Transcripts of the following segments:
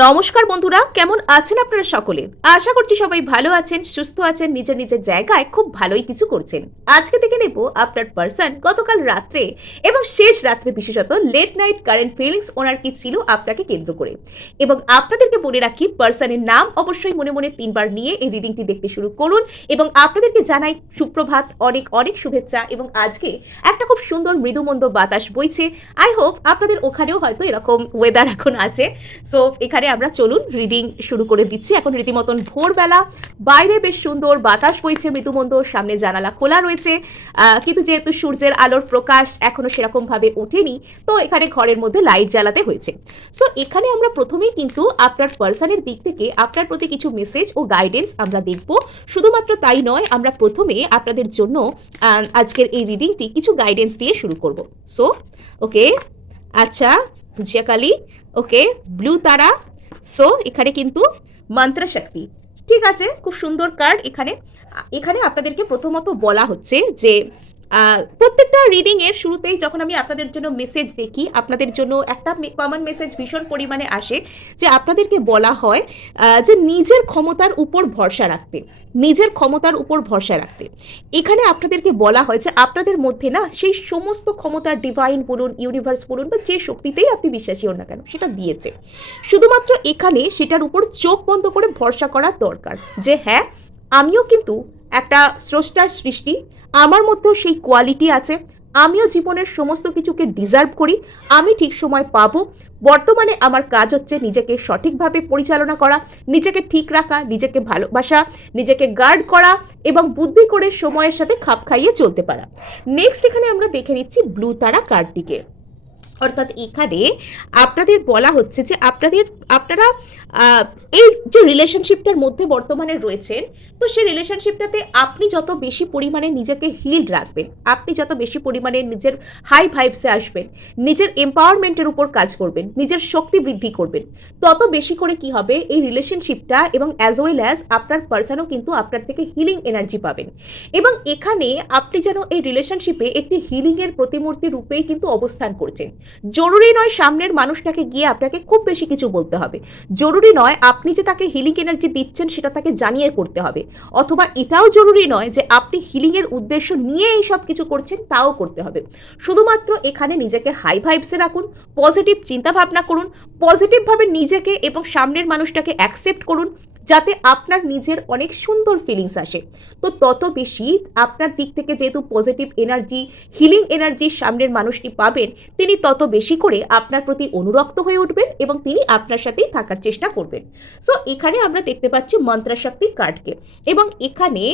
নমস্কার বন্ধুরা, কেমন আছেন আপনারা সকলে? আশা করছি সবাই ভালো আছেন, সুস্থ আছেন, নিজের নিজের জায়গায় খুব ভালোই কিছু করছেন। আজকে দেখে নেব আপনার পার্সন গতকাল রাত্রে এবং শেষ রাত্রে বিশেষত লেট নাইট কারেন্ট ফিলিংস ওনার কি ছিল আপনাকে কেন্দ্র করে। এবং আপনাদেরকে বলে রাখি, পার্সনের নাম অবশ্যই মনে মনে 3বার নিয়ে এই রিডিংটি দেখতে শুরু করুন। এবং আপনাদেরকে জানাই সুপ্রভাত, অনেক অনেক শুভেচ্ছা। এবং আজকে একটা খুব সুন্দর মৃদুমন্দ বাতাস বইছে। আই হোপ আপনাদের ওখানেও হয়তো এরকম ওয়েদার এখন আছে। সো এখানে আমরা চলুন রিডিং শুরু করে দিচ্ছি। এখন রীতিমতন ভোরবেলা, বাইরে বেশ সুন্দর বাতাস বইছে মৃদুমন্দ, সামনে জানালা খোলা রয়েছে, কিন্তু যেহেতু সূর্যের আলোর প্রকাশ এখনো সেরকম ভাবে ওঠেনি, তো এখানে ঘরের মধ্যে লাইট জ্বালাতে হয়েছে। সো এখানে আমরা প্রথমেই কিন্তু আপনার পার্সনের দিক থেকে আপনার প্রতি কিছু মেসেজ ও গাইডেন্স আমরা দেখব। শুধুমাত্র তাই নয়, আমরা প্রথমে আপনাদের জন্য আজকের এই রিডিংটি কিছু গাইডেন্স দিয়ে শুরু করব। সো ওকে, আচ্ছা, ভুজিয়া কালী, ওকে, ব্লু তারা। সো এখানে কিন্তু মন্ত্র শক্তি, ঠিক আছে, খুব সুন্দর কার্ড। এখানে এখানে আপনাদেরকে প্রথমত বলা হচ্ছে যে প্রত্যেকটা রিডিং এর শুরুতেই যখন আমি আপনাদের জন্য মেসেজ দেখি, আপনাদের জন্য একটা কমন মেসেজ ভীষণ পরিমাণে আসে, যে আপনাদেরকে বলা হয় যে নিজের ক্ষমতার উপর ভরসা রাখতে, নিজের ক্ষমতার উপর ভরসা রাখতে। এখানে আপনাদেরকে বলা হয় যে আপনাদের মধ্যে না সেই সমস্ত ক্ষমতার, ডিভাইন বলুন, ইউনিভার্স বলুন, বা যে শক্তিতেই আপনি বিশ্বাসী হন না কেন, সেটা দিয়েছে। শুধুমাত্র এখানে সেটার উপর চোখ বন্ধ করে ভরসা করা দরকার, যে হ্যাঁ, আমিও কিন্তু একটা স্রষ্টার সৃষ্টি, আমার মধ্যেও সেই কোয়ালিটি আছে, আমিও জীবনের সমস্ত কিছুকে ডিজার্ভ করি, আমি ঠিক সময় পাবো। বর্তমানে আমার কাজ হচ্ছে নিজেকে সঠিকভাবে পরিচালনা করা, নিজেকে ঠিক রাখা, নিজেকে ভালোবাসা, নিজেকে গার্ড করা এবং বুদ্ধি করে সময়ের সাথে খাপ খাইয়ে চলতে পারা। নেক্সট এখানে আমরা দেখে নিচ্ছি ব্লু তারা কার্ডটিকে। অর্থাৎ এখানে আপনাদের বলা হচ্ছে যে আপনারা এই যে রিলেশনশিপটার মধ্যে বর্তমানে রয়েছেন, তো সেই রিলেশনশিপটাতে আপনি যত বেশি পরিমাণে নিজেকে হিলড রাখবেন, আপনি যত বেশি পরিমাণে নিজের হাই ভাইবসে আসবেন, নিজের এম্পাওয়ারমেন্টের উপর কাজ করবেন, নিজের শক্তি বৃদ্ধি করবেন, তত বেশি করে কি হবে, এই রিলেশনশিপটা এবং অ্যাজ ওয়েল অ্যাজ আপনার পার্সনও কিন্তু আপনার থেকে হিলিং এনার্জি পাবেন। এবং এখানে আপনি যেন এই রিলেশনশিপে একটি হিলিংয়ের প্রতিমূর্তি রূপেই কিন্তু অবস্থান করছেন। জরুরি নয় সামনের মানুষটাকে গিয়ে আপনাকে খুব বেশি কিছু বলতে হবে, জরুরি নয় আপনি যে তাকে হিলিং এনার্জি দিচ্ছেন সেটা তাকে জানিয়ে করতে হবে, অথবা এটাও জরুরি নয় যে আপনি হিলিংয়ের উদ্দেশ্য নিয়ে এই সব কিছু করছেন, তাও করতে হবে। শুধুমাত্র এখানে নিজেকে হাই ভাইবসে রাখুন, পজিটিভ চিন্তা ভাবনা করুন, পজিটিভভাবে নিজেকে এবং সামনের মানুষটাকে অ্যাকসেপ্ট করুন, যাতে আপনার নিজের অনেক সুন্দর ফিলিংস আসে। তো তত বেশি আপনার দিক থেকে যেহেতু পজিটিভ এনার্জি, হিলিং এনার্জি সামনের মানুষটি পাবেন, তিনি তত বেশি করে আপনার প্রতি অনুরক্ত হয়ে উঠবেন এবং তিনি আপনার সাথেই থাকার চেষ্টা করবেন। সো এখানে আমরা দেখতে পাচ্ছি মন্ত্রশক্তি কার্ডকে। এবং এখানে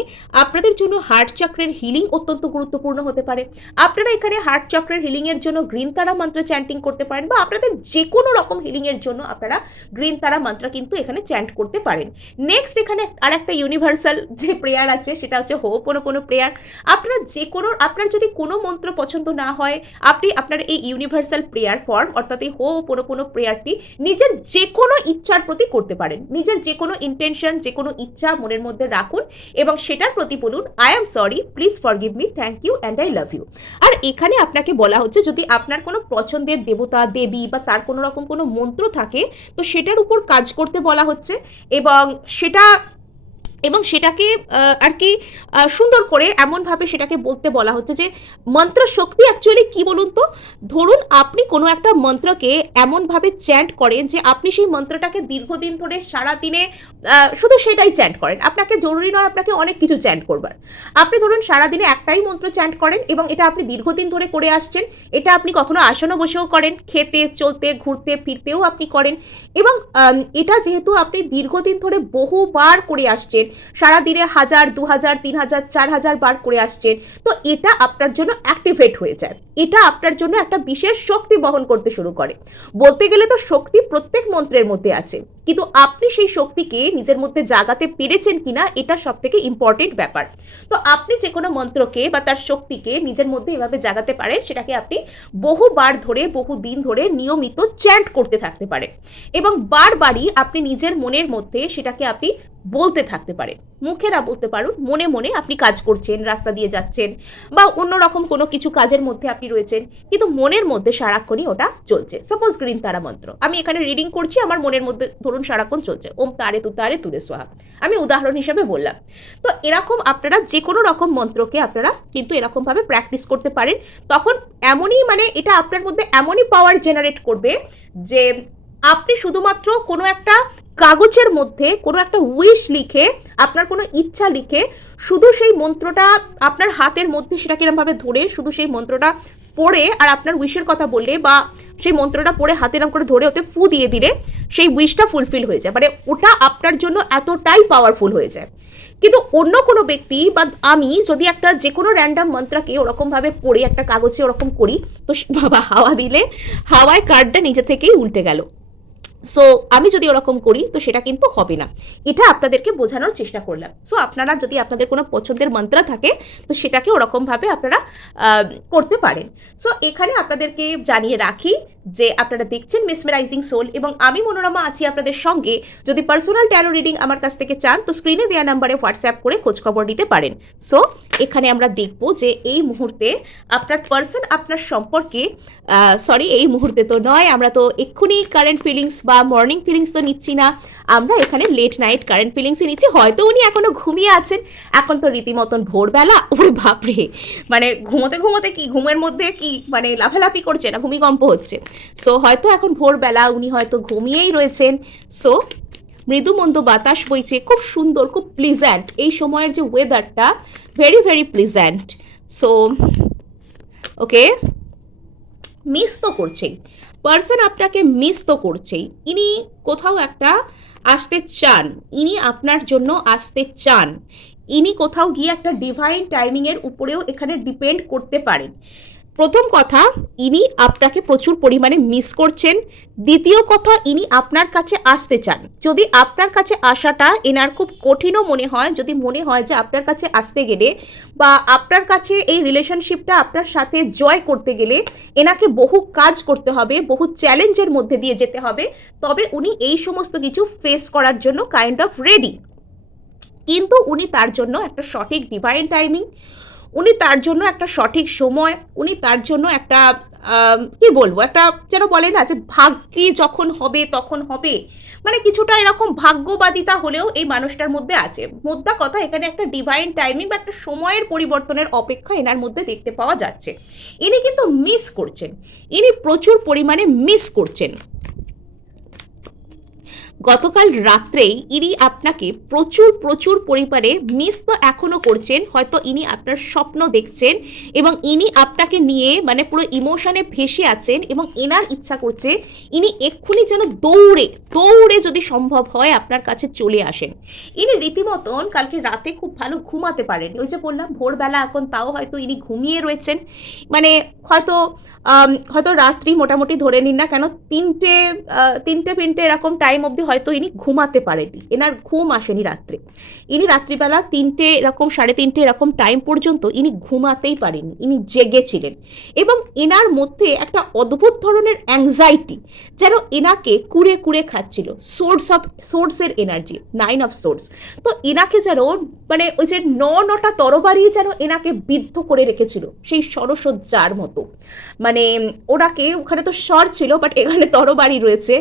আপনাদের জন্য হার্ট চক্রের হিলিং অত্যন্ত গুরুত্বপূর্ণ হতে পারে। আপনারা এখানে হার্ট চক্রের হিলিংয়ের জন্য গ্রিন তারা মন্ত্র চ্যান্টিং করতে পারেন, বা আপনাদের যে কোনো রকম হিলিংয়ের জন্য আপনারা গ্রিন তারা মন্ত্র কিন্তু এখানে চ্যান্ট করতে পারেন। নেক্সট এখানে আর একটা ইউনিভার্সাল যে প্রেয়ার আছে, সেটা হচ্ছে হোপোনোপোনো প্রেয়ার। আপনারা যে কোনো, আপনার যদি কোনো মন্ত্র পছন্দ না হয়, আপনি আপনার এই ইউনিভার্সাল প্রেয়ার ফর্ম অর্থাৎ এই হোপোনোপোনো প্রেয়ারটি নিজের যে কোনো ইচ্ছার প্রতি করতে পারেন। নিজের যে কোনো ইন্টেনশন, যে কোনো ইচ্ছা মনের মধ্যে রাখুন এবং সেটার প্রতি বলুন, I am sorry, please forgive me, thank you and I love you. আর এখানে আপনাকে বলা হচ্ছে, যদি আপনার কোনো পছন্দের দেবতা, দেবী বা তার কোনো রকম কোনো মন্ত্র থাকে, তো সেটার উপর কাজ করতে বলা হচ্ছে। এবং সেটাকে আর কি সুন্দর করে এমনভাবে সেটাকে বলতে বলা হচ্ছে যে মন্ত্র শক্তি অ্যাকচুয়ালি কি বলুন তো। ধরুন আপনি কোনো একটা মন্ত্রকে এমনভাবে চ্যান্ট করেন যে আপনি সেই মন্ত্রটাকে দীর্ঘদিন ধরে সারাদিনে শুধু সেটাই চ্যান্ট করেন, আপনাকে জরুরি নয় আপনাকে অনেক কিছু চ্যান্ট করবার। আপনি ধরুন সারাদিনে একটাই মন্ত্র চ্যান্ট করেন এবং এটা আপনি দীর্ঘদিন ধরে করে আসছেন। এটা আপনি কখনো আসনে বসেও করেন, খেতে, চলতে, ঘুরতে ফিরতেও আপনি করেন। এবং এটা যেহেতু আপনি দীর্ঘদিন ধরে বহুবার করে আসছেন, সারাদিনে 1000, 2000, 3000, 4000 বার করে আসছেন, তো এটা আপনার জন্য অ্যাক্টিভেট হয়ে যায়। এটা আপনার জন্য একটা বিশেষ শক্তি বহন করতে শুরু করে। বলতে গেলে তো শক্তি প্রত্যেক মন্ত্রের মধ্যে আছে, কিন্তু আপনি সেই শক্তিকে নিজের মধ্যে জাগাতে পেরেছেন কিনা, এটা সব থেকে ইম্পর্টেন্ট ব্যাপার। তো আপনি যে কোনো মন্ত্রকে বা তার শক্তিকে নিজের মধ্যে এভাবে জাগাতে পারেন, সেটাকে আপনি বহুবার ধরে, বহুদিন ধরে নিয়মিত চ্যান্ট করতে থাকতে পারেন এবং বারবারই আপনি নিজের মনের মধ্যে সেটাকে আপনি বলতে থাকতে পারেন, মুখে না বলতে পারুন, মনে মনে আপনি কাজ করছেন, রাস্তা দিয়ে যাচ্ছেন বা অন্যরকম কোনো কিছু কাজের মধ্যে আপনি রয়েছেন, কিন্তু মনের মধ্যে সারাক্ষণই ওটা চলছে। সাপোজ গ্রিন তারা মন্ত্র আমি এখানে রিডিং করছি, আমার মনের মধ্যে ধরুন সারাক্ষণ চলছে ওম তারে তু তারে তুরে সোহা, আমি উদাহরণ হিসেবে বললাম। তো এরকম আপনারা যে কোনো রকম মন্ত্রকে আপনারা কিন্তু এরকমভাবে প্র্যাকটিস করতে পারেন, তখন এমনই মানে এটা আপনার মধ্যে এমনই পাওয়ার জেনারেট করবে যে আপনি শুধুমাত্র কোনো একটা কাগজের মধ্যে কোনো একটা উইশ লিখে, আপনার কোনো ইচ্ছা লিখে শুধু সেই মন্ত্রটা আপনার হাতের মধ্যে সেটা কিরমভাবে ধরে শুধু সেই মন্ত্রটা পড়ে আর আপনার উইশের কথা বললে বা সেই মন্ত্রটা পড়ে হাতে নাম করে ধরে ওতে ফু দিয়ে দিলে সেই উইশটা ফুলফিল হয়ে যায়, মানে ওটা আপনার জন্য এতটাই পাওয়ারফুল হয়ে যায়। কিন্তু অন্য কোনো ব্যক্তি বা আমি যদি একটা যে কোনো র্যান্ডাম মন্ত্রকে ওরকমভাবে পড়ে একটা কাগজে ওরকম করি, তো বাবা হাওয়া দিলে হাওয়ায় কার্ডটা নিজে থেকেই উল্টে গেল। সো আমি যদি ওরকম করি তো সেটা কিন্তু হবে না, এটা আপনাদেরকে বোঝানোর চেষ্টা করলাম। সো আপনারা যদি আপনাদের কোনো পছন্দের মন্ত্র থাকে তো সেটাকে ওরকমভাবে আপনারা করতে পারেন। সো এখানে আপনাদেরকে জানিয়ে রাখি যে আপনারা দেখছেন মেসমেরাইজিং সোল এবং আমি মনোরমা আছি আপনাদের সঙ্গে। যদি পার্সোনাল ট্যারো রিডিং আমার কাছ থেকে চান তো স্ক্রিনে দেওয়া নাম্বারে হোয়াটসঅ্যাপ করে খোঁজখবর নিতে পারেন। সো এখানে আমরা দেখব যে এই মুহূর্তে আপনার পার্সন আপনার সম্পর্কে সরি এই মুহূর্তে তো নয়, আমরা তো এক্ষুনি কারেন্ট ফিলিংস বা মর্নিং ফিলিংস তো নিচ্ছি না, আমরা এখানে লেট নাইট কারেন্ট ফিলিংসই নিচ্ছি। হয়তো উনি এখনো ঘুমিয়ে আছেন, এখন তো রীতিমতন ভোরবেলা, ওরে বাপরে, মানে ঘুমোতে ঘুমোতে কি ঘুমের মধ্যে কি মানে লাফালাফি করছে না ভূমিকম্প হচ্ছে। সো হয়তো এখন ভোরবেলা, উনি হয়তো ঘুমিয়েই রয়েছেন। সো মৃদু মন্দ বাতাস বইছে, খুব সুন্দর, খুব প্লিজেন্ট এই সময়ের যে ওয়েদারটা, very very pleasant. So okay, miss তো করছেই পার্সন, আপনাকে মিস তো করছেই। ইনি কোথাও একটা আসতে চান, ইনি আপনার জন্য আসতে চান, ইনি কোথাও গিয়ে একটা ডিভাইন টাইমিংয়ের উপরেও এখানে ডিপেন্ড করতে পারেন। প্রথম কথা, ইনি আপনাকে প্রচুর পরিমাণে মিস করছেন। দ্বিতীয় কথা, ইনি আপনার কাছে আসতে চান। যদি আপনার কাছে আসাটা এনার খুব কঠিনও মনে হয়, যদি মনে হয় যে আপনার কাছে আসতে গেলে বা আপনার কাছে এই রিলেশনশিপটা আপনার সাথে জয় করতে গেলে এনাকে বহু কাজ করতে হবে, বহু চ্যালেঞ্জের মধ্যে দিয়ে যেতে হবে, তবে উনি এই সমস্ত কিছু ফেস করার জন্য কাইন্ড অফ রেডি। কিন্তু উনি তার জন্য একটা সঠিক ডিভাইন টাইমিং, উনি তার জন্য একটা সঠিক সময়, উনি তার জন্য একটা কি বলবো, একটা যেন বলে না যে ভাগ্যে যখন হবে তখন হবে, মানে কিছুটা এরকম ভাগ্যবাদিতা হলেও এই মানুষটার মধ্যে আছে। মোদ্দা কথা, এখানে একটা ডিভাইন টাইমিং বা একটা সময়ের পরিবর্তনের অপেক্ষা এনার মধ্যে দেখতে পাওয়া যাচ্ছে। ইনি কিন্তু মিস করছেন, ইনি প্রচুর পরিমাণে মিস করছেন। গতকাল রাত্রেই ইনি আপনাকে প্রচুর প্রচুর পরিমাণে মিস তো এখনও করছেন, হয়তো ইনি আপনার স্বপ্ন দেখছেন এবং ইনি আপনাকে নিয়ে মানে পুরো ইমোশনে ভেসে আছেন এবং এনার ইচ্ছা করছে ইনি এক্ষুনি যেন দৌড়ে দৌড়ে যদি সম্ভব হয় আপনার কাছে চলে আসেন। ইনি রীতিমতন কালকে রাতে খুব ভালো ঘুমাতে পারেন, ওই যে বললাম ভোরবেলা এখন, তাও হয়তো ইনি ঘুমিয়ে রয়েছেন, মানে হয়তো হয়তো রাত্রি মোটামুটি ধরে নিন না কেন তিনটে এরকম টাইম অবধি হয়তো ইনি ঘুমাতে পারেনি, এনার ঘুম আসেনি রাত্রে। ইনি রাত্রিবেলা 3টে এরকম 3:30 এরকম টাইম পর্যন্ত ইনি ঘুমাতেই পারেনি, ইনি জেগেছিলেন এবং এনার মধ্যে একটা অদ্ভুত ধরনের অ্যাংজাইটি যেন এনাকে কুড়ে কুড়ে খাচ্ছিল। সোর্সের এনার্জি, 9 অফ সোর্স। তো এনাকে যেন মানে ওই যে 9টা তরবারি যেন এনাকে বিদ্ধ করে রেখেছিল সেই সরসজ্জার মতো, মানে ওনাকে ওখানে তো স্বর ছিল বাট এখানে তরবারি রয়েছে,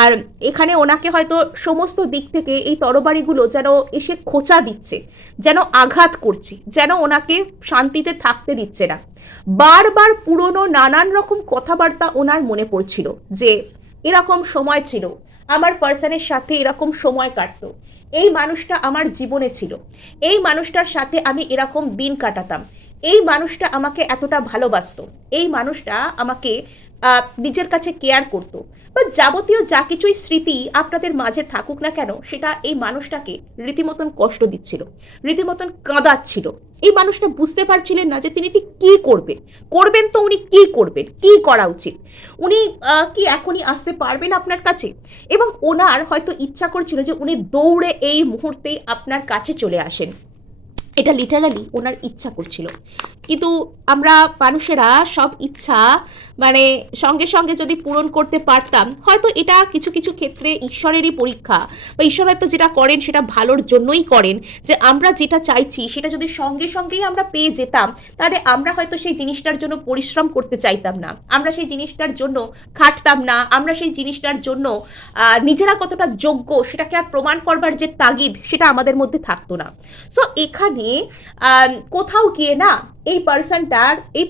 আর এখানে ওনাকে হয়তো সমস্ত দিক থেকে এই তরবারিগুলো যেন এসে খোঁচা দিচ্ছে, যেন আঘাত করছে, যেন ওনাকে শান্তিতে থাকতে দিচ্ছে না। বারবার পুরনো নানান রকম কথাবার্তা ওনার মনে পড়ছিল যে এরকম সময় ছিল, আমার পার্সনের সাথে এরকম সময় কাটতো, এই মানুষটা আমার জীবনে ছিল, এই মানুষটার সাথে আমি এরকম দিন কাটাতাম, এই মানুষটা আমাকে এতটা ভালোবাসতো, এই মানুষটা আমাকে নিজের কাছে কেয়ার করতো, বা যাবতীয় যা কিছুই স্মৃতি আপনাদের মাঝে থাকুক না কেন সেটা এই মানুষটাকে রীতিমতন কষ্ট দিচ্ছিল, রীতিমতন কাঁদাচ্ছিল। এই মানুষটা বুঝতে পারছিলেন না যে তিনি ঠিক কী করবেন তো উনি কী করবেন, কী করা উচিত, উনি কি এখনই আসতে পারবেন আপনার কাছে, এবং ওনার হয়তো ইচ্ছা করছিল যে উনি দৌড়ে এই মুহূর্তেই আপনার কাছে চলে আসেন। এটা লিটারালি ওনার ইচ্ছা করছিল। কিন্তু আমরা মানুষেরা সব ইচ্ছা মানে সঙ্গে সঙ্গে যদি পূরণ করতে পারতাম, হয়তো এটা কিছু কিছু ক্ষেত্রে ঈশ্বরেরই পরীক্ষা, বা ঈশ্বর হয়তো যেটা করেন সেটা ভালোর জন্যই করেন, যে আমরা যেটা চাইছি সেটা যদি সঙ্গে সঙ্গেই আমরা পেয়ে যেতাম, তাহলে আমরা হয়তো সেই জিনিসটার জন্য পরিশ্রম করতে চাইতাম না, আমরা সেই জিনিসটার জন্য খাটতাম না, আমরা সেই জিনিসটার জন্য নিজেরা কতটা যোগ্য সেটাকে আর প্রমাণ করবার যে তাগিদ সেটা আমাদের মধ্যে থাকতো না। সো এখানে কোথাও গিয়ে না এই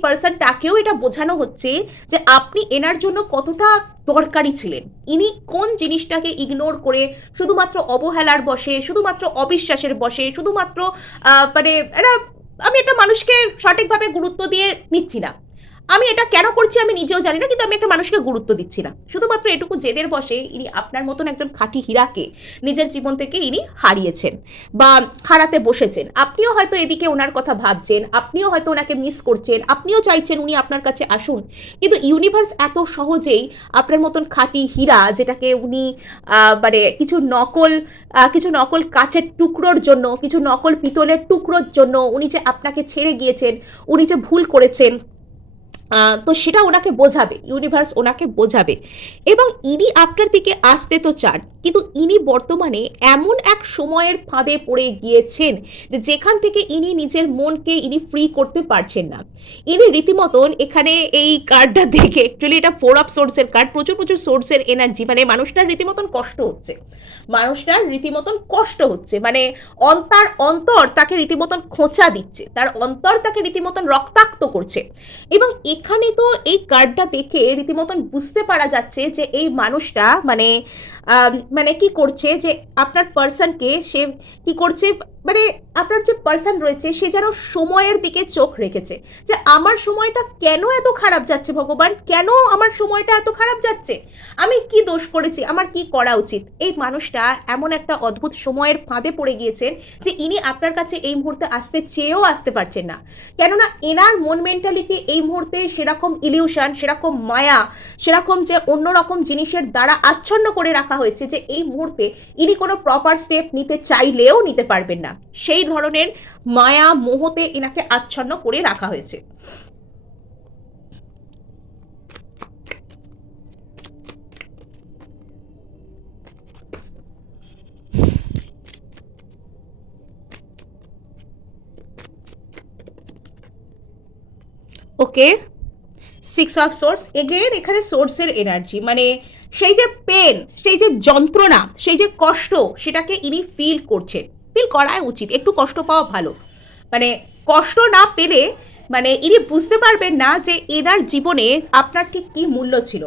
পার্সনটাকেও এটা বোঝানো হচ্ছে যে আপনি এনার জন্য কতটা দরকারি ছিলেন। ইনি কোন জিনিসটাকে ইগনোর করে শুধুমাত্র অবহেলার বসে, শুধুমাত্র অবিশ্বাসের বসে, শুধুমাত্র মানে আমি একটা মানুষকে সঠিকভাবে গুরুত্ব দিয়ে নিচ্ছি না, আমি এটা কেন করছি আমি নিজেও জানি না, কিন্তু আমি একটা মানুষকে গুরুত্ব দিচ্ছি না, শুধুমাত্র এটুকু জেদের বসে ইনি আপনার মতন একজন খাঁটি হীরাকে নিজের জীবন থেকে ইনি হারিয়েছেন বা হারাতে বসেছেন। আপনিও হয়তো এদিকে ওনার কথা ভাবছেন, আপনিও হয়তো ওনাকে মিস করছেন, আপনিও চাইছেন উনি আপনার কাছে আসুন, কিন্তু ইউনিভার্স এত সহজেই আপনার মতন খাঁটি হীরা, যেটাকে উনি মানে কিছু নকল কাচের টুকরোর জন্য, কিছু নকল পিতলের টুকরোর জন্য উনি যে আপনাকে ছেড়ে গিয়েছেন, উনি যে ভুল করেছেন, তো সেটা ওনাকে বোঝাবে, ইউনিভার্স ওনাকে বোঝাবে। এবং ইনি আপনার দিকে আসতে তো চান, কিন্তু ইনি বর্তমানে এমন এক সময়ের ফাঁদে পড়ে গিয়েছেন যে যেখান থেকে ইনি নিজের মনকে ইনি ফ্রি করতে পারছেন না। ইনি রীতিমতন এখানে এই কার্ডটা দেখে, অ্যাকচুয়ালি এটা 4 অফ সোর্সের কার্ড, প্রচুর প্রচুর সোর্সের এনার্জি, মানে মানুষটার রীতিমতন কষ্ট হচ্ছে, মানে অন্তর তাকে রীতিমতন খোঁচা দিচ্ছে, তার অন্তর তাকে রীতিমতন রক্তাক্ত করছে। এবং এখানে তো এই কার্ডটা দেখে রীতিমতন বুঝতে পারা যাচ্ছে যে এই মানুষটা মানে কি করছে, যে আপনার পার্সনকে সে কি করছে, মানে আপনার যে পার্সন রয়েছে সে যেন সময়ের দিকে চোখ রেখেছে, যে আমার সময়টা কেন এত খারাপ যাচ্ছে ভগবান, কেন আমার সময়টা এত খারাপ যাচ্ছে, আমি কি দোষ করেছি, আমার কি করা উচিত। এই মানুষটা এমন একটা অদ্ভুত সময়ের ফাঁদে পড়ে গিয়েছেন যে ইনি আপনার কাছে এই মুহূর্তে আসতে চেয়েও আসতে পারছেন না, কেননা এনার মন মেন্টালিটি এই মুহূর্তে সেরকম ইলিউশন, সেরকম মায়া, সেরকম যে অন্যরকম জিনিসের দ্বারা আচ্ছন্ন করে রাখা হয়েছে যে এই মুহূর্তে ইনি কোনো প্রপার স্টেপ নিতে চাইলেও নিতে পারবেন না, সেই ধরনের মায়া মোহতে এনাকে আচ্ছন্ন করে রাখা হয়েছে। ওকে, 6 অফ সোর্স, এগেন এখানে সোর্সের এনার্জি, মানে সেই যে পেন, সেই যে যন্ত্রণা, সেই যে কষ্ট, সেটাকে ইনি ফিল করছেন, ফিল করাই উচিত, একটু কষ্ট পাওয়া ভালো, মানে কষ্ট না পেলে মানে ইনি বুঝতে পারবেন না যে এনার জীবনে আপনার ঠিক কী মূল্য ছিল।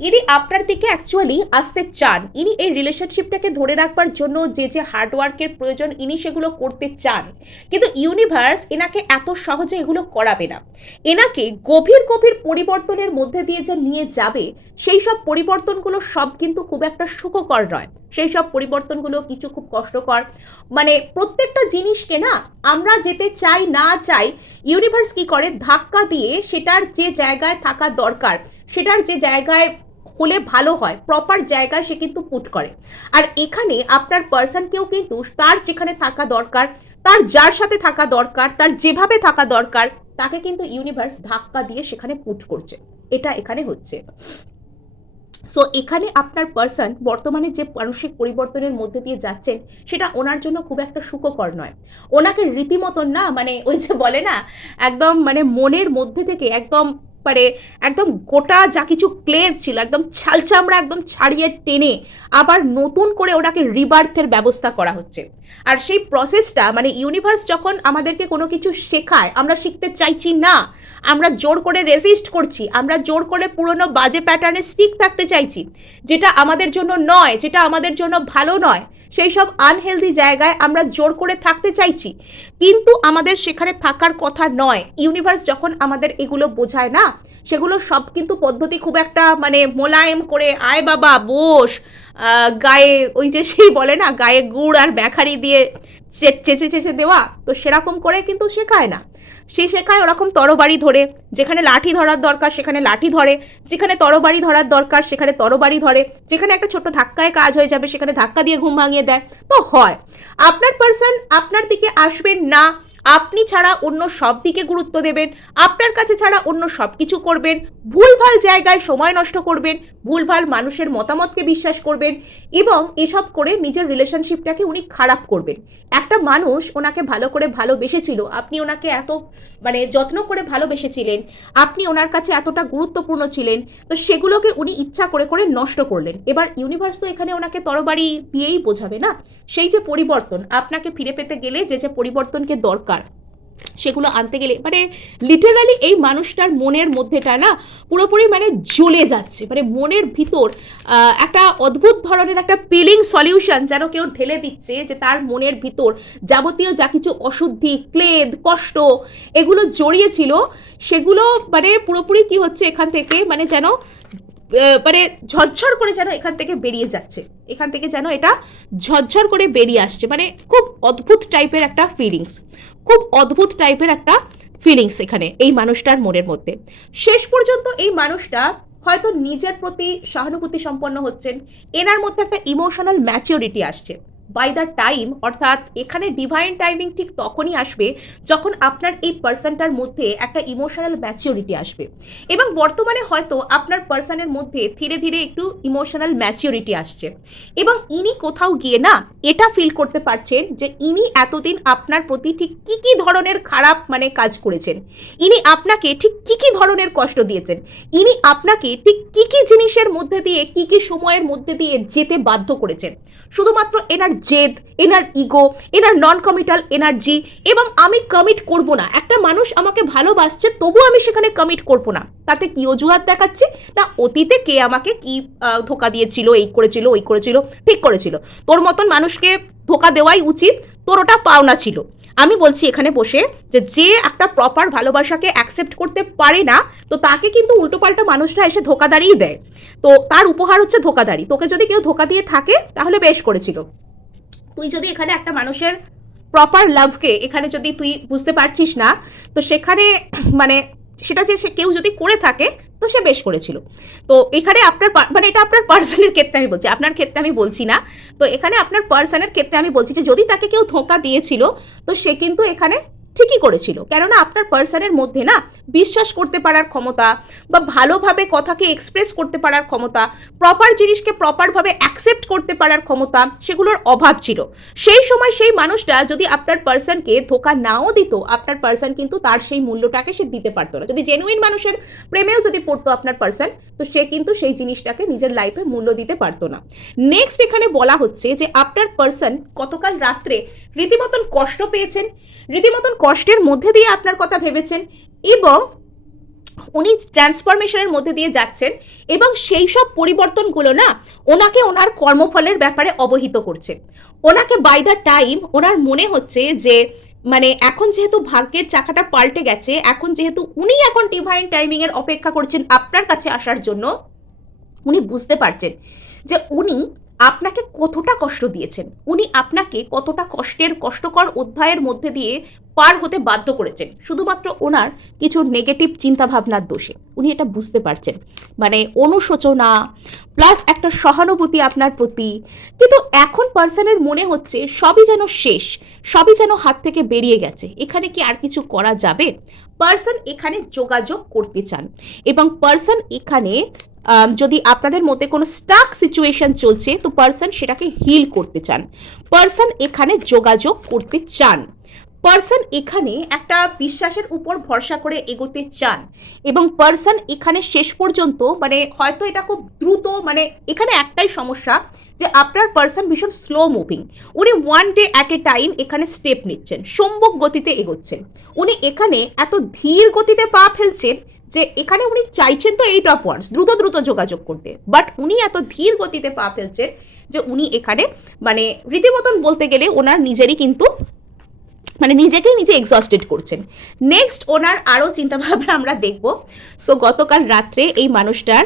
ইনি আপনার দিকে অ্যাকচুয়ালি আসতে চান, ইনি এই রিলেশনশিপটাকে ধরে রাখবার জন্য যে হার্ডওয়ার্কের প্রয়োজন ইনি সেগুলো করতে চান, কিন্তু ইউনিভার্স এনাকে এত সহজে এগুলো করাবে না, এনাকে গভীর গভীর পরিবর্তনের মধ্যে দিয়ে যে নিয়ে যাবে, সেই সব পরিবর্তনগুলো সব কিন্তু খুব একটা সুখকর নয়, সেই সব পরিবর্তনগুলো কিছু খুব কষ্টকর, মানে প্রত্যেকটা জিনিসকে না আমরা যেতে চাই না চাই, ইউনিভার্স কি করে ধাক্কা দিয়ে সেটার যে জায়গায় থাকা দরকার, সেটার যে জায়গায় হলে ভালো হয় প্রপার জায়গায় সে কিন্তু পুট করে। আর এখানে আপনার পার্সনকেও কিন্তু তার যেখানে থাকা দরকার, তার যার সাথে থাকা দরকার, তার যেভাবে থাকা দরকার, তাকে কিন্তু ইউনিভার্স ধাক্কা দিয়ে সেখানে পুট করছে, এটা এখানে হচ্ছে। সো এখানে আপনার পার্সন বর্তমানে যে মানসিক পরিবর্তনের মধ্যে দিয়ে যাচ্ছেন সেটা ওনার জন্য খুব একটা সুখকর নয়, ওনাকে রীতিমতন না মানে ওই যে বলে না একদম মানে মনের মধ্যে থেকে একদম গোটা যা কিছু ক্লেজ ছিল একদম ছালচামড়া একদম ছাড়িয়ে টেনে আবার নতুন করে ওটাকে রিবার্থের ব্যবস্থা করা হচ্ছে। আর সেই প্রসেসটা মানে ইউনিভার্স যখন আমাদেরকে কোনো কিছু শেখায়, আমরা শিখতে চাইছি না, আমরা জোর করে রেজিস্ট করছি, আমরা জোর করে পুরনো বাজে প্যাটার্নে স্টিক থাকতে চাইছি, যেটা আমাদের জন্য নয়, যেটা আমাদের জন্য ভালো নয়, সেই সব আনহেলদি জায়গায় আমরা জোর করে থাকতে চাইছি, কিন্তু আমাদের সেখানে থাকার কথা নয়। ইউনিভার্স যখন আমাদের এগুলো বোঝায় না, সেগুলো সব কিন্তু পদ্ধতি খুব একটা মানে মোলায়েম করে আয় বাবা বস, গায়ে ওই যে সেই বলে না গায়ে গুড় আর ব্যাখারি দিয়ে চেঁচে চেঁচে দেওয়া, তো সেরকম করে কিন্তু শেখায় না, সে শেখায় ওরকম তরবারি ধরে, যেখানে লাঠি ধরার দরকার সেখানে লাঠি ধরে, যেখানে তরবারি ধরার দরকার সেখানে তরবারি ধরে, যেখানে একটা ছোট্ট ধাক্কায় কাজ হয়ে যাবে সেখানে ধাক্কা দিয়ে ঘুম ভাঙিয়ে দেয়। তো হয় আপনার পার্সন আপনার দিকে আসবেন না, আপনি ছাড়া অন্য সব দিকে গুরুত্ব দেবেন, আপনার কাছে ছাড়া অন্য সব কিছু করবেন, ভুলভাল জায়গায় সময় নষ্ট করবেন, ভুলভাল মানুষের মতামতকে বিশ্বাস করবেন এবং এসব করে নিজের রিলেশনশিপটাকে উনি খারাপ করবেন। একটা মানুষ ওনাকে ভালো করে ভালোবেসেছিল, আপনি ওনাকে এত যত্ন করে ভালোবেসেছিলেন, আপনি ওনার কাছে এতটা গুরুত্বপূর্ণ ছিলেন, তো সেগুলোকে উনি ইচ্ছা করে করে নষ্ট করলেন। এবার ইউনিভার্স তো এখানে ওনাকে তরবারি দিয়েই বোঝাবে না, সেই যে পরিবর্তন আপনাকে ফিরে পেতে গেলে যে যে পরিবর্তনকে দরকার সেগুলো আনতে গেলে লিটারালি এই মানুষটার মনের মধ্যেটা না পুরোপুরি জ্বলে যাচ্ছে, মনের ভিতর একটা অদ্ভুত ধরনের একটা পিলিং সলিউশন যেন কেউ ঢেলে দিচ্ছে, যে তার মনের ভিতর যাবতীয় যা কিছু অশুদ্ধি, ক্লেদ, কষ্ট এগুলো জড়িয়েছিল সেগুলো পুরোপুরি কি হচ্ছে এখান থেকে যেন ঝরঝর করে যেন এখান থেকে বেরিয়ে যাচ্ছে, এখান থেকে যেন এটা ঝরঝর করে বেরিয়ে আসছে। খুব অদ্ভুত টাইপের একটা ফিলিংস, খুব অদ্ভুত টাইপের একটা ফিলিংস এখানে এই মানুষটার মনের মধ্যে। শেষ পর্যন্ত এই মানুষটা হয়তো নিজের প্রতি সহানুভূতি সম্পন্ন হচ্ছেন, এনার মধ্যে একটা ইমোশনাল ম্যাচিউরিটি আসছে বাই দ্য টাইম, অর্থাৎ এখানে ডিভাইন টাইমিং ঠিক তখনই আসবে যখন আপনার এই পার্সনটার মধ্যে একটা ইমোশনাল ম্যাচিউরিটি আসবে। এবং বর্তমানে হয়তো আপনার পার্সনের মধ্যে ধীরে ধীরে একটু ইমোশনাল ম্যাচিউরিটি আসছে এবং ইনি কোথাও গিয়ে না এটা ফিল করতে পারছেন যে ইনি এতদিন আপনার প্রতি ঠিক কী কী ধরনের খারাপ কাজ করেছেন, ইনি আপনাকে ঠিক কী কী ধরনের কষ্ট দিয়েছেন, ইনি আপনাকে ঠিক কী কী জিনিসের মধ্যে দিয়ে কী কী সময়ের মধ্যে দিয়ে যেতে বাধ্য করেছেন, শুধুমাত্র এনার জেদ, এনার ইগো, এনার নন কমিটাল এনার্জি এবং আমি কমিট করব না। একটা মানুষ আমাকে ভালোবাসছে তবু আমি সেখানে কমিট করব না, তাতে কি অজুহাত দেখাচ্ছি না অতীতে কে আমাকে কি ধোকা দিয়েছিল, এই করেছিল, ওই করেছিল, ঠিক করেছিল, তোর মতন মানুষকে ধোকা দেওয়াই উচিত, তোর ওটা পাওনা ছিল। আমি বলছি এখানে বসে যে একটা প্রপার ভালোবাসাকে অ্যাকসেপ্ট করতে পারে না, তো তাকে কিন্তু উল্টোপাল্টা মানুষরা এসে ধোকাদারিই দেয়, তো তার উপহার হচ্ছে ধোকাদারি। তোকে যদি কেউ ধোকা দিয়ে থাকে তাহলে বেশ করেছিল, তুই যদি এখানে একটা মানুষের প্রপার লাভকে এখানে যদি তুই বুঝতে পারছিস না, তো সেখানে সেটা যে সে কেউ যদি করে থাকে তো সে বেশ করেছিল। তো এখানে আপনার এটা আপনার পার্সনের ক্ষেত্রে আমি বলছি, আপনার ক্ষেত্রে আমি বলছি না। তো এখানে আপনার পার্সনের ক্ষেত্রে আমি বলছি যে যদি তাকে কেউ ধোঁকা দিয়েছিল তো সে কিন্তু এখানে ঠিকই করেছিল, কেননা আপনার পার্সনের মধ্যে না বিশ্বাস করতে পারার ক্ষমতা বা ভালোভাবে কথাকে এক্সপ্রেস করতে পারার ক্ষমতা, প্রপার জিনিসকে প্রপারভাবে অ্যাকসেপ্ট করতে পারার ক্ষমতা, সেগুলোর অভাব ছিল। সেই সময় সেই মানুষটা যদি আপনার পার্সনকে ধোঁকা নাও দিত, আপনার পার্সন কিন্তু তার সেই মূল্যটাকে সে দিতে পারতো না। যদি জেনুইন মানুষের প্রেমেও যদি পড়তো আপনার পার্সন, তো সে কিন্তু সেই জিনিসটাকে নিজের লাইফে মূল্য দিতে পারতো না। নেক্সট এখানে বলা হচ্ছে যে আপনার পার্সন গতকাল রাত্রে রীতিমতন কষ্ট পেয়েছেন, রীতিমতন কষ্টের মধ্যে দিয়ে আপনার কথা ভেবেছেন এবং উনি ট্রান্সফরমেশনের মধ্যে দিয়ে যাচ্ছেন এবং সেই সব পরিবর্তনগুলো না ওনাকে ওনার কর্মফলের ব্যাপারে অবহিত করছে। ওনাকে বাই দ্য টাইম ওনার মনে হচ্ছে যে এখন যেহেতু ভাগ্যের চাকাটা পাল্টে গেছে, এখন যেহেতু উনি এখন ডিভাইন টাইমিং এর অপেক্ষা করছেন আপনার কাছে আসার জন্য, উনি বুঝতে পারছেন যে উনি আপনাকে কতটা কষ্ট দিয়েছেন, উনি আপনাকে কতটা কষ্টকর অধ্যায়ের মধ্যে দিয়ে পার হতে বাধ্য করেছেন শুধুমাত্র ওনার কিছু নেগেটিভ চিন্তাভাবনার দোষে। উনি এটা বুঝতে পারছেন, অনুশোচনা প্লাস একটা সহানুভূতি আপনার প্রতি। কিন্তু এখন পার্সনের মনে হচ্ছে সবই যেন শেষ, সবই যেন হাত থেকে বেরিয়ে গেছে, এখানে কি আর কিছু করা যাবে? পার্সন এখানে যোগাযোগ করতে চান এবং পার্সন এখানে যদি আপনাদের মধ্যে কোনো স্টাক সিচুয়েশন চলছে তো পার্সন সেটাকে হিল করতে চান, পার্সন এখানে যোগাযোগ করতে চান, পার্সন এখানে একটা বিশ্বাসের উপর ভরসা করে এগোতে চান এবং পার্সন এখানে শেষ পর্যন্ত হয়তো এটা খুব দ্রুত এখানে একটাই সমস্যা যে আপনার পার্সন ভীষণ স্লো মুভিং, উনি one day at a time এখানে স্টেপ নিচ্ছেন, সম্মুখ গতিতে এগোচ্ছেন, উনি এখানে এত ধীর গতিতে পা ফেলছেন যে এখানে উনি চাইছেন তো 8 অফ ওয়ান্ডস দ্রুত দ্রুত যোগাযোগ করতে, বাট উনি এত ধীর গতিতে পা ফেলছেন যে উনি এখানে রীতিমতন বলতে গেলে ওনার নিজেরই কিন্তু নিজেকেই নিজে এক্সস্টেড করছেন। নেক্সট ওনার আরও চিন্তাভাবনা আমরা দেখব। সো গতকাল রাত্রে এই মানুষটার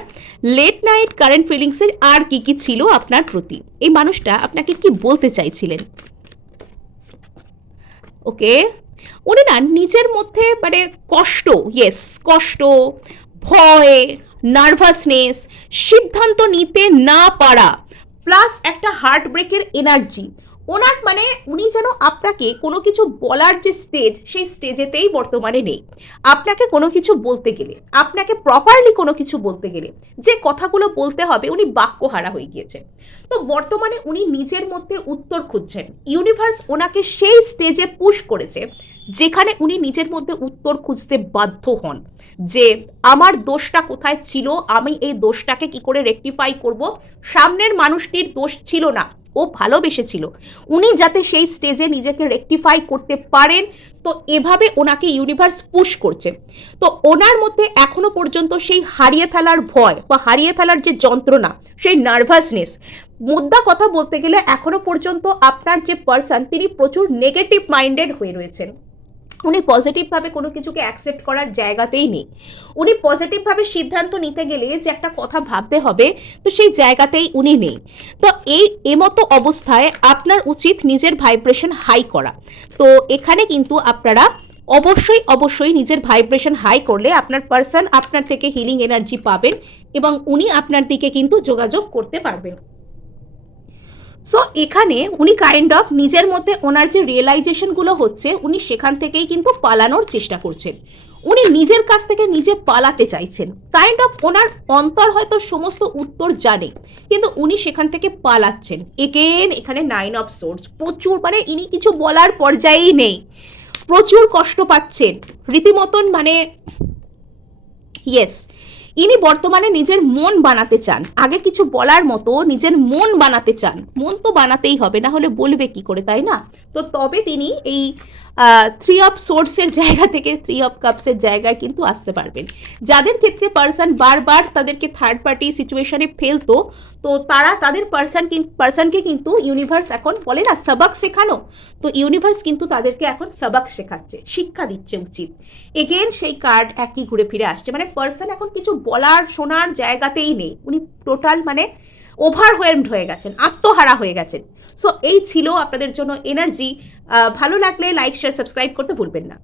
লেট নাইট কারেন্ট ফিলিংসের আর কি কি ছিল আপনার প্রতি, এই মানুষটা আপনাকে কি বলতে চাইছিলেন। ওকে, উনি না নিজের মধ্যে কষ্ট, ইয়েস কষ্ট, ভয়, নার্ভাসনেস, সিদ্ধান্ত নিতে না পারা প্লাস একটা হার্ট ব্রেকের এনার্জি, ওনার মানে উনি যেন আপনাকে কোনো কিছু বলার যে স্টেজ, সেই স্টেজেতেই বর্তমানে নেই। আপনাকে কোনো কিছু বলতে গেলে, আপনাকে প্রপারলি কোনো কিছু বলতে গেলে যে কথাগুলো বলতে হবে, উনি বাক্যহারা হয়ে গিয়েছেন। তো বর্তমানে উনি নিজের মধ্যে উত্তর খুঁজছেন। ইউনিভার্স ওনাকে সেই স্টেজে পুশ করেছে যেখানে উনি নিজের মধ্যে উত্তর খুঁজতে বাধ্য হন যে আমার দোষটা কোথায় ছিল, আমি এই দোষটাকে কি করে রেকটিফাই করব। সামনের মানুষটির দোষ ছিল না, ও ভালোবেসেছিল। উনি যাতে সেই স্টেজে নিজেকে রেকটিফাই করতে পারেন, তো এভাবে ওনাকে ইউনিভার্স পুশ করছে। তো ওনার মধ্যে এখনো পর্যন্ত সেই হারিয়ে ফেলার ভয় বা হারিয়ে ফেলার যে যন্ত্রণা, সেই নার্ভাসনেস, মুদ্রা কথা বলতে গেলে এখনো পর্যন্ত আপনার যে পার্সন, তিনি প্রচুর নেগেটিভ মাইন্ডেড হয়ে রয়েছেন। উনি পজিটিভভাবে কোনো কিছুকে অ্যাকসেপ্ট করার জায়গাতেই নেই। উনি পজিটিভভাবে সিদ্ধান্ত নিতে গেলে যে একটা কথা ভাবতে হবে, তো সেই জায়গাতেই উনি নেই। তো এমতো অবস্থায় আপনার উচিত নিজের ভাইব্রেশন হাই করা। তো এখানে কিন্তু আপনারা অবশ্যই নিজের ভাইব্রেশন হাই করলে আপনার পার্সন আপনার থেকে হিলিং এনার্জি পাবেন এবং উনি আপনার দিকে কিন্তু যোগাযোগ করতে পারবেন। সো এখানে উনি কাইন্ড অফ নিজের মধ্যে ওনার যে রিয়েলাইজেশনগুলো হচ্ছে, উনি সেখান থেকেই কিন্তু পালানোর চেষ্টা করছেন। উনি নিজের কাছ থেকে নিজে পালাতে চাইছেন। কাইন্ড অফ ওনার অন্তর হয়তো সমস্ত উত্তর জানে, কিন্তু উনি সেখান থেকে পালাচ্ছেন। এগেন এখানে 9 অফ সোর্স, প্রচুর মানে ইনি কিছু বলার পর্যায়েই নেই, প্রচুর কষ্ট পাচ্ছেন রীতিমতন, মানে ইয়েস, ইনি বর্তমানে নিজের মন বানাতে চান। আগে কিছু বলার মতো নিজের মন বানাতে চান। মন তো বানাতেই হবে, না হলে বলবে কি করে, তাই না? তো তবে তিনি এই 3 অফ সোর্সের জায়গা থেকে 3 অফ কাপসের জায়গায় কিন্তু আসতে পারবেন। যাদের ক্ষেত্রে পার্সন বারবার তাদেরকে থার্ড পার্টি সিচুয়েশনে ফেলতো, তো তারা তাদের পার্সনকে কিন্তু ইউনিভার্স এখন বলে না সবক শেখানো, তো ইউনিভার্স কিন্তু তাদেরকে এখন সবক শেখাচ্ছে, শিক্ষা দিচ্ছে উচিত। এগেন সেই কার্ড একই ঘুরে ফিরে আসছে, মানে পার্সন এখন কিছু বলার শোনার জায়গাতেই নেই। উনি টোটাল মানে ওভারওয়েলমড হয়ে গেছেন, আত্মহারা হয়ে গেছেন। সো এই ছিল আপনাদের জন্য এনার্জি। ভালো লাগলে লাইক শেয়ার সাবস্ক্রাইব করতে ভুলবেন না।